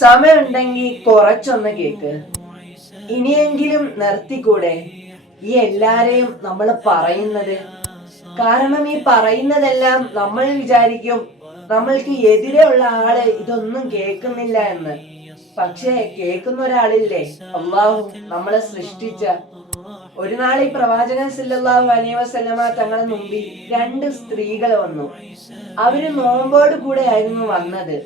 സമയമുണ്ടെങ്കിൽ കുറച്ചൊന്ന് കേക്ക്. ഇനിയെങ്കിലും നിർത്തിക്കൂടെ ഈ എല്ലാരെയും നമ്മൾ പറയുന്നത്? കാരണം ഈ പറയുന്നതെല്ലാം നമ്മൾ വിചാരിക്കും നമ്മൾക്ക് എതിരെ ഉള്ള ആള് ഇതൊന്നും കേൾക്കുന്നില്ല എന്ന്. പക്ഷേ കേൾക്കുന്ന ഒരാളില്ലേ, അള്ളാഹു നമ്മളെ സൃഷ്ടിച്ച. ഒരു നാൾ ഈ പ്രവാചകൻ സല്ലല്ലാഹു അലൈഹി വസല്ലമ തങ്ങളുടെ മുമ്പിൽ രണ്ട് സ്ത്രീകൾ വന്നു. അവര് നോമ്പോട് കൂടെ ആയിരുന്നു വന്നത്.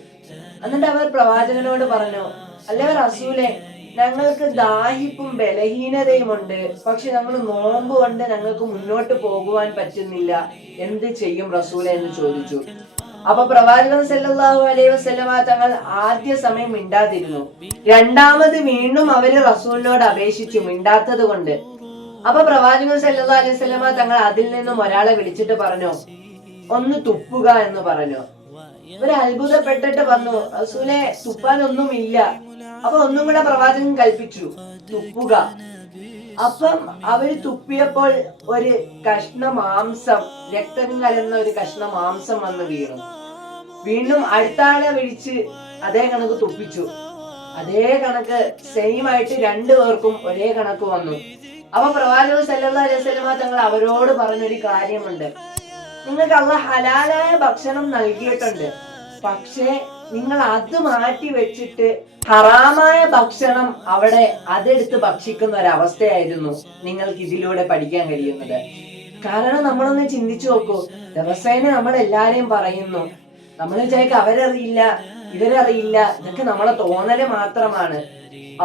എന്നിട്ട് അവർ പ്രവാചകനോട് പറഞ്ഞു, അല്ലേ റസൂലെ, ഞങ്ങൾക്ക് ദാഹിപ്പും ബലഹീനതയും ഉണ്ട്, പക്ഷെ ഞങ്ങൾ നോമ്പ് കൊണ്ട് ഞങ്ങൾക്ക് മുന്നോട്ട് പോകുവാൻ പറ്റുന്നില്ല, എന്ത് ചെയ്യും റസൂലെ എന്ന് ചോദിച്ചു. അപ്പൊ പ്രവാചകൻ സല്ലല്ലാഹു അലൈഹി വസല്ലമ തങ്ങൾ ആദ്യ സമയം മിണ്ടാതിരുന്നു. രണ്ടാമത് വീണ്ടും അവര് റസൂലിനോട് അപേക്ഷിച്ചു, മിണ്ടാത്തത് കൊണ്ട്. അപ്പൊ പ്രവാചകൻ സല്ലല്ലാഹു അലൈഹി വസല്ലമ തങ്ങൾ അതിൽ നിന്നും ഒരാളെ വിളിച്ചിട്ട് പറഞ്ഞു, ഒന്ന് തുപ്പുക എന്ന് പറഞ്ഞു. ഇവര് അത്ഭുതപ്പെട്ടിട്ട് പറഞ്ഞു, റസൂലെ, തുപ്പാനൊന്നും ഇല്ല. അപ്പൊ ഒന്നും കൂടെ പ്രവാചകൻ കൽപ്പിച്ചു, തുപ്പുക. അപ്പം അവര് തുപ്പിയപ്പോൾ ഒരു കഷ്ണ മാംസം, രക്തം കലർന്ന ഒരു കഷ്ണ മാംസം വന്ന് വീണു. വീണ്ടും അടുത്ത ആളെ വിളിച്ച് അതേ കണക്ക് തുപ്പിച്ചു. അതേ കണക്ക് സെയിം ആയിട്ട് രണ്ടുപേർക്കും ഒരേ കണക്ക് വന്നു. അപ്പൊ പ്രവാചകൻ സല്ലല്ലാഹു അലൈഹി വസല്ലമ തങ്ങൾ അവരോട് പറഞ്ഞൊരു കാര്യമുണ്ട്, നിങ്ങൾക്ക് അല്ലാഹ് ഹലാലായ ഭക്ഷണം നൽകിയിട്ടുണ്ട്, പക്ഷേ നിങ്ങൾ അത് മാറ്റി വെച്ചിട്ട് ഹറാമായ ഭക്ഷണം അവിടെ അതെടുത്ത് ഭക്ഷിക്കുന്ന ഒരവസ്ഥയായിരുന്നു നിങ്ങൾക്ക് ഇതിലൂടെ പഠിക്കാൻ കഴിയുന്നത്. കാരണം നമ്മളൊന്ന് ചിന്തിച്ചു നോക്കൂ, ദിവസേന നമ്മൾ എല്ലാരെയും പറയുന്നു, നമ്മൾ വിചാരിക്കും അവരറിയില്ല ഇവരറിയില്ല, ഇതൊക്കെ നമ്മളെ തോന്നല് മാത്രമാണ്.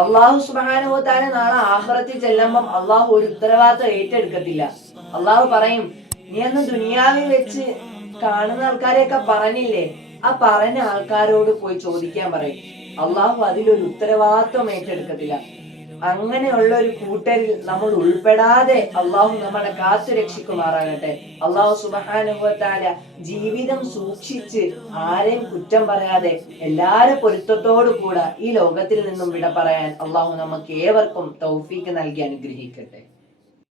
അള്ളാഹു സുബ്ഹാനഹു വ തആല നാളെ ആഖിറത്തിൽ ചെല്ലുമ്പം അള്ളാഹു ഒരു ഉത്തരവാദിത്വം ഏറ്റെടുക്കത്തില്ല. അള്ളാഹു പറയും, നീ അന്ന് ദുനിയാവിൽ വെച്ച് കാണുന്ന ആൾക്കാരെയൊക്കെ പറഞ്ഞില്ലേ, ആ പറഞ്ഞ ആൾക്കാരോട് പോയി ചോദിക്കാൻ പറയും. അള്ളാഹു അതിലൊരു ഉത്തരവാദിത്വം ഏറ്റെടുക്കത്തില്ല. അങ്ങനെയുള്ള ഒരു കൂട്ടരിൽ നമ്മൾ ഉൾപ്പെടാതെ അള്ളാഹു നമ്മളെ കാത്തു രക്ഷിക്കുമാറാകട്ടെ. അള്ളാഹു സുബ്ഹാനഹു വ തആല ജീവിതം സൂക്ഷിച്ച് ആരെയും കുറ്റം പറയാതെ എല്ലാരെ പൊരുത്തത്തോടു കൂടെ ഈ ലോകത്തിൽ നിന്നും വിട പറയാൻ അള്ളാഹു നമുക്ക് ഏവർക്കും തൗഫീക്ക് നൽകി അനുഗ്രഹിക്കട്ടെ.